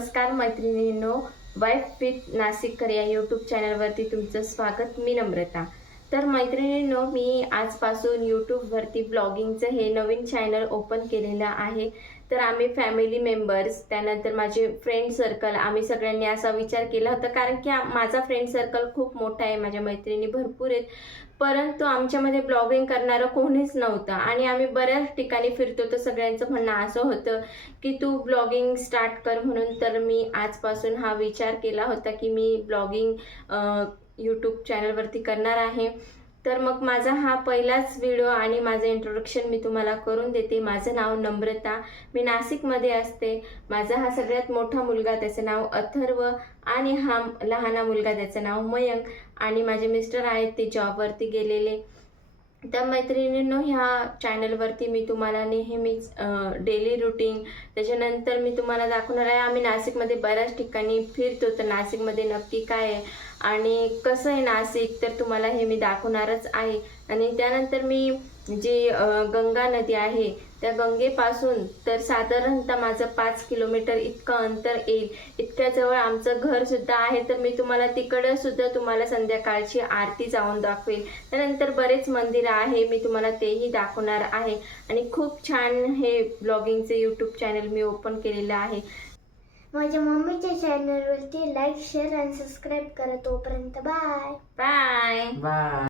नमस्कार मैत्रिणींनो, wife with नाशिककर या यूट्यूब चॅनलवरती तुमचं स्वागत. मी नम्रता. तर मैत्रिणींनो, मी आजपासून यूट्यूबवरती ब्लॉगिंगचं हे नवीन चॅनल ओपन केलेलं आहे. तर आम्ही फॅमिली मेंबर्स, त्यानंतर माझे फ्रेंड सर्कल, आम्ही सगळ्यांनी असा विचार केला होता, कारण की माझा फ्रेंड सर्कल खूप मोठा आहे, माझ्या मैत्रिणी भरपूर आहेत, परंतु आमच्यामध्ये ब्लॉगिंग करणारं कोणीच नव्हतं. आणि आम्ही बऱ्याच ठिकाणी फिरतो, तर सगळ्यांचं म्हणणं असं होतं की तू ब्लॉगिंग स्टार्ट कर म्हणून. तर मी आजपासून हा विचार केला होता की मी ब्लॉगिंग यूट्यूब चॅनलवरती करणार आहे. तर मग माझा हा पहिलाच व्हिडिओ आणि माझं इंट्रोडक्शन मी तुम्हाला करून देते. माझं नाव नम्रता, मी नाशिकमध्ये असते. माझा हा सगळ्यात मोठा मुलगा, त्याचं नाव अथर्व, आणि हा लहाना मुलगा, त्याचं नाव मयंक. आणि माझे मिस्टर आहेत, ते जॉबवरती गेलेले. तर मैत्रिणींनो, ह्या चॅनलवरती मी तुम्हाला नेहमीच डेली रुटीन, त्याच्यानंतर मी तुम्हाला दाखवणार आहे आम्ही नाशिकमध्ये बऱ्याच ठिकाणी फिरतो, तर नाशिकमध्ये नक्की काय आहे आणि कसं आहे नाशिक, तर तुम्हाला हे मी दाखवणारच आहे. आणि त्यानंतर मी जी गंगा नदी आहे, त्या गंगेपासून तर साधारणतः माझं 5 किलोमीटर इतकं अंतर येईल. इतक्या जवळ आमचं घर सुद्धा आहे, तर मी तुम्हाला तिकडं सुद्धा तुम्हाला संध्याकाळची आरती जाऊन दाखवेल. त्यानंतर बरेच मंदिरं आहे, मी तुम्हाला तेही दाखवणार आहे. आणि खूप छान हे ब्लॉगिंगचे यूट्यूब चॅनल मी ओपन केलेलं आहे. माझ्या मम्मीच्या चॅनलवरती लाईक, शेअर आणि सबस्क्राईब करा. तोपर्यंत बाय बाय बाय.